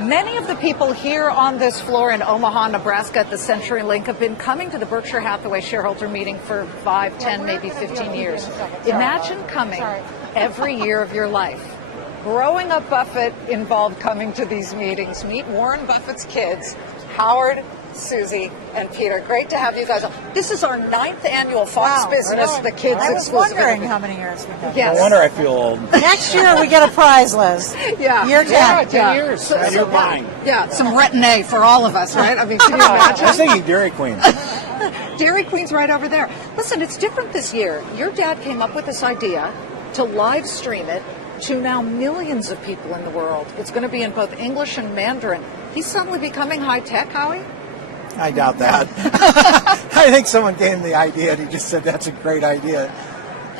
Many of the people here on this floor in Omaha, Nebraska at the CenturyLink have been coming to the Berkshire Hathaway shareholder meeting for 5, 10, maybe 15 years. Imagine coming every year of your life. Growing up Buffett involved coming to these meetings. Meet Warren Buffett's kids, Howard, Susie, and Peter. Great to have you guys on. This is our 9th annual Fox Business, the kids I was exclusive. wondering how many years we've done. Yes. No wonder I feel old. Next year we get a prize, Liz. Yeah. Year 10. Yeah, 10 years. You're mine. Yeah, some retin-A for all of us, right? I mean, can you imagine? I was thinking Dairy Queen. Dairy Queen's right over there. Listen, it's different this year. Your dad came up with this idea to live stream it to now millions of people in the world. It's going to be in both English and Mandarin. He's suddenly becoming high-tech, Howie? I doubt that. I think someone gave him the idea and he just said that's a great idea.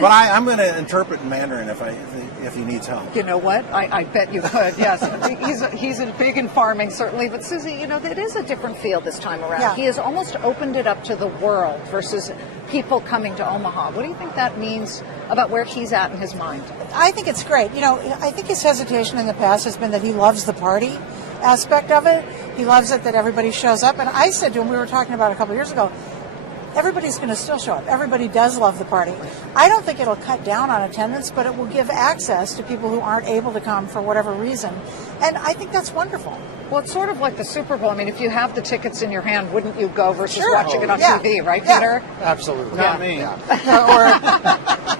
But I'm going to interpret in Mandarin if he needs help. You know what? I bet you could, yes. He's big in farming, certainly. But Susie, you know, it is a different field this time around. Yeah. He has almost opened it up to the world versus people coming to Omaha. What do you think that means about where he's at in his mind? I think it's great. You know, I think his hesitation in the past has been that he loves the party aspect of it. He loves it that everybody shows up. And I said to him, we were talking about a couple of years ago, everybody's going to still show up. Everybody does love the party. I don't think it'll cut down on attendance, but it will give access to people who aren't able to come for whatever reason. And I think that's wonderful. Well, it's sort of like the Super Bowl. I mean, if you have the tickets in your hand, wouldn't you go versus Sure. watching it on Yeah. TV, right, Yeah. Peter? Absolutely. Not me.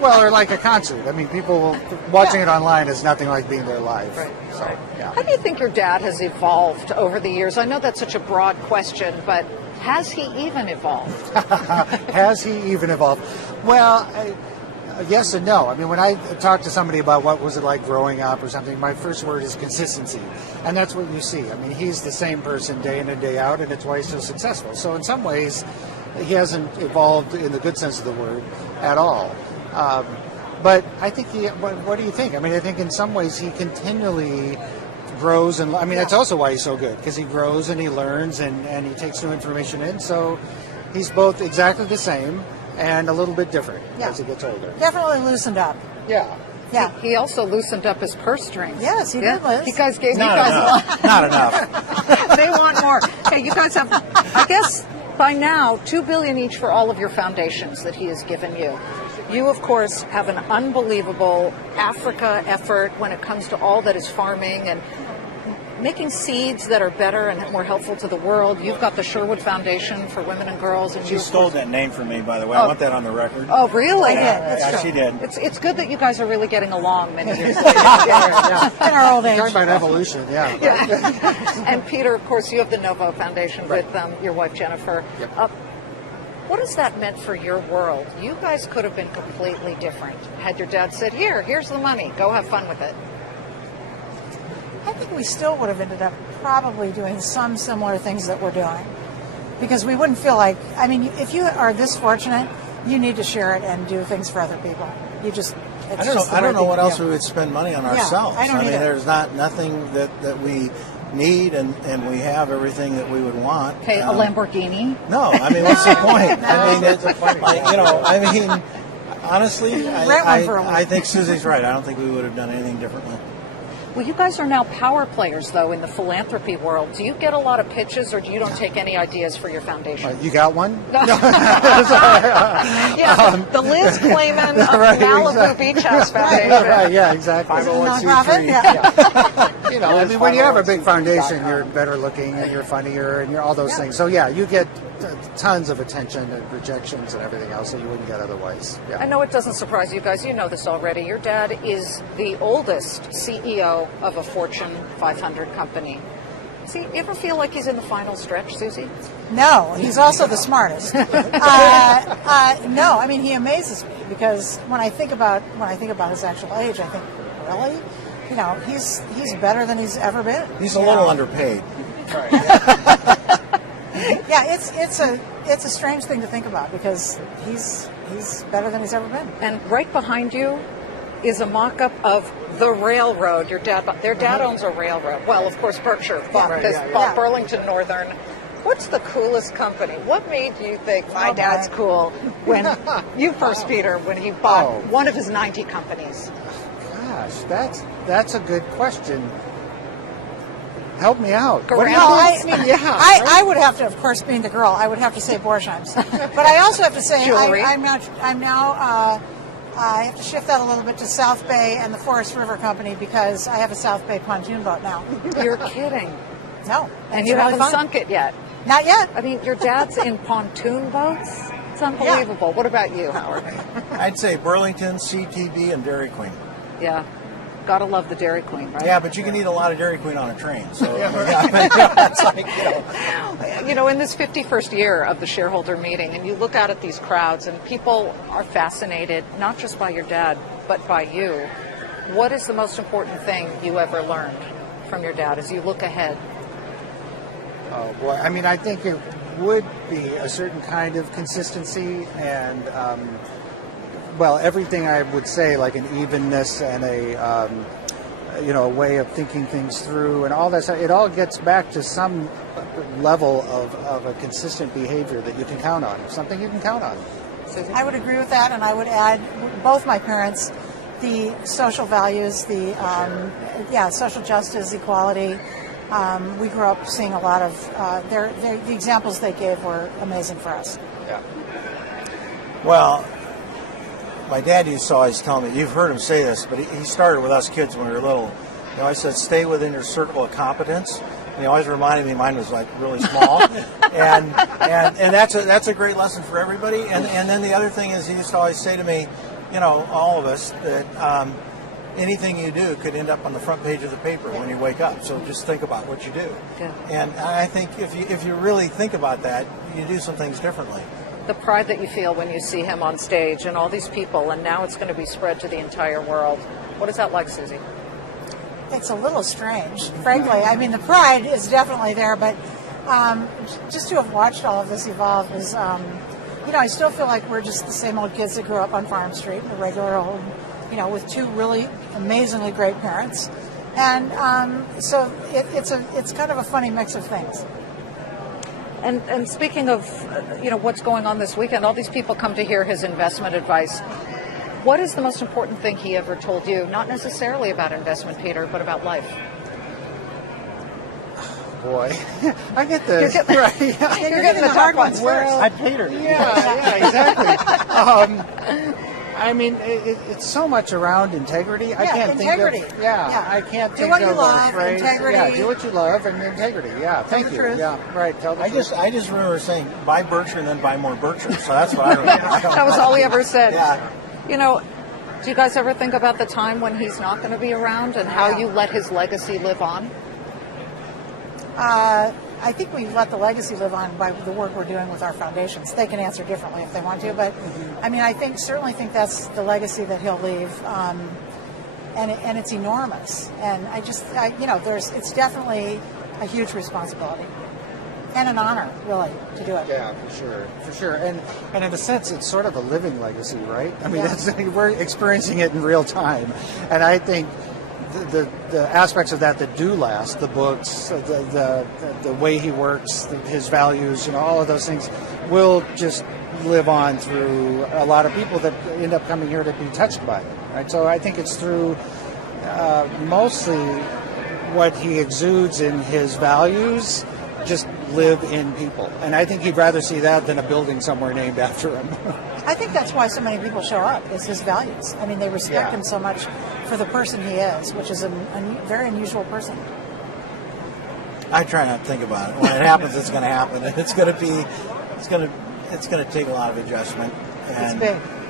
Or like a concert. I mean, people watching it online is nothing like being there live. Right. So, yeah. How do you think your dad has evolved over the years? I know that's such a broad question, but has he even evolved? Has he even evolved? Well, yes and no. I mean, when I talk to somebody about what was it like growing up or something, my first word is consistency. And that's what you see. I mean, he's the same person day in and day out, and it's why he's so successful. So in some ways, he hasn't evolved in the good sense of the word at all. But I think what do you think? I mean, I think in some ways he continually grows, and I mean that's also why he's so good, because he grows and he learns and he takes new information in. So he's both exactly the same and a little bit different as he gets older. Definitely loosened up. Yeah. Yeah. He also loosened up his purse strings. Yes, he did, Liz. You guys gave Not you guys enough. Not enough. They want more. Hey, you guys have, I guess, by now, $2 billion each for all of your foundations that he has given you. You, of course, have an unbelievable Africa effort when it comes to all that is farming and making seeds that are better and more helpful to the world. You've got the Sherwood Foundation for Women and Girls. And She you, stole that name from me, by the way. I want that on the record. Oh, really? Yeah, she did. It's good that you guys are really getting along many years later. In our old age. Talking about evolution, yeah. And Peter, of course, you have the Novo Foundation with your wife Jennifer. Yep. What has that meant for your world? You guys could have been completely different had your dad said, here's the money, go have fun with it. I think we still would have ended up probably doing some similar things that we're doing, because we wouldn't feel like, I mean, if you are this fortunate, you need to share it and do things for other people. You just, it's I don't know what else we would spend money on ourselves. I don't mean, either. there's nothing that we need, and we have everything that we would want. Okay, a Lamborghini. No, I mean, what's the point? I mean, honestly, Rent one for a week. I think Susie's right. I don't think we would have done anything differently. Well, you guys are now power players, though, in the philanthropy world. Do you get a lot of pitches, or do you don't take any ideas for your foundation? You got one? The Liz Clayman of Right, Malibu exactly. Beach House Foundation. Right, yeah, exactly. Is it a nonprofit? 501c3. Yeah. You know, I mean, when you have a big foundation, you're better looking and you're funnier and you're all those things. So yeah, you get tons of attention and projections and everything else that you wouldn't get otherwise. I Yeah. know it doesn't surprise you guys. You know this already. Your dad is the oldest CEO of a Fortune 500 company. See, you ever feel like he's in the final stretch, Susie? No, he's also the smartest. No, I mean, he amazes me, because when I think about his actual age, I think, really, you know, he's better than he's ever been. He's a you little know? underpaid. Yeah, it's a strange thing to think about, because he's better than he's ever been. And right behind you is a mock-up of the railroad. Their dad owns a railroad. Well, of course, Berkshire bought Yeah. Burlington Northern. What's the coolest company? What made you think my dad's cool when you first, Peter, when he bought one of his 90 companies? Gosh, that's a good question. help me out. Go What do you around. think? No, I would have to, of course, being the girl, I would have to say Borsheims. But I also have to say, Jewelry. I have to shift that a little bit to South Bay and the Forest River Company because I have a South Bay pontoon boat now. You're kidding. No. And it's you really haven't fun. sunk it yet. Not yet. I mean, your dad's in pontoon boats? It's unbelievable. What about you, Howard? I'd say Burlington, CTV, and Dairy Queen. Yeah. Gotta love the Dairy Queen, right? Yeah, but you can eat a lot of Dairy Queen on a train. So that's like, You know, in this 51st year of the shareholder meeting, and you look out at these crowds, and people are fascinated, not just by your dad, but by you. What is the most important thing you ever learned from your dad as you look ahead? Oh boy, I mean, I think it would be a certain kind of consistency and, well, everything I would say, like an evenness and a way of thinking things through and all that stuff. It all gets back to some level of a consistent behavior that you can count on, something you can count on. I would agree with that, and I would add both my parents, the social values, the social justice, equality. We grew up seeing a lot of the examples they gave were amazing for us. Yeah. well, my dad used to always tell me, you've heard him say this, but he started with us kids when we were little. He always said, stay within your circle of competence. And he always reminded me mine was like really small. and that's a great lesson for everybody. And then the other thing is he used to always say to me, all of us, that anything you do could end up on the front page of the paper when you wake up. So just think about what you do. Yeah. And I think if you really think about that, you do some things differently. The pride that you feel when you see him on stage and all these people, and now it's going to be spread to the entire world. What is that like, Susie? It's a little strange, frankly. I mean, the pride is definitely there, but just to have watched all of this evolve is, I still feel like we're just the same old kids that grew up on Farm Street, a regular old, with two really amazingly great parents. And so it's kind of a funny mix of things. And speaking of, what's going on this weekend, all these people come to hear his investment advice. What is the most important thing he ever told you? Not necessarily about investment, Peter, but about life. Boy, I get the You're getting, right. you're getting the hard ones first. I paid her. Yeah, exactly. I mean, it's so much around integrity. I can't integrity. think of. I can't Do think what of you love, a phrase. integrity. Yeah, do what you love and integrity. Yeah, thank the you. truth. Yeah, right. Tell the truth. I just remember saying, buy Berkshire and then buy more Berkshire. So that's what I remember. That was all he ever said. Yeah. Do you guys ever think about the time when he's not going to be around and how you let his legacy live on? I think we let the legacy live on by the work we're doing with our foundations. They can answer differently if they want to, but I mean, certainly think that's the legacy that he'll leave, and it's enormous. And it's definitely a huge responsibility and an honor, really, to do it. Yeah, for sure. And in a sense, it's sort of a living legacy, right? I mean, we're experiencing it in real time, and I think the aspects of that do last, the books, the way he works, his values, all of those things will just live on through a lot of people that end up coming here to be touched by it. Right? So I think it's through mostly what he exudes in his values just live in people. And I think he'd rather see that than a building somewhere named after him. I think that's why so many people show up, is his values. I mean, they respect him so much for the person he is, which is a very unusual person. I try not to think about it. When it happens, it's going to happen, and it's going to take a lot of adjustment. And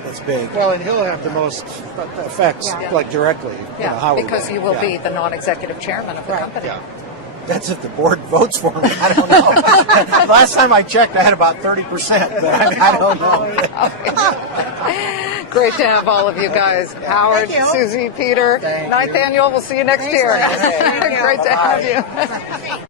it's big. Well, and he'll have the most effects, like directly. Because you will be the non-executive chairman of the company. Yeah. That's if the board votes for me. I don't know. Last time I checked, I had about 30%, but I don't know. Great to have all of you guys. Howard, Susie, Peter, Nathaniel, we'll see you next year. Great to have you.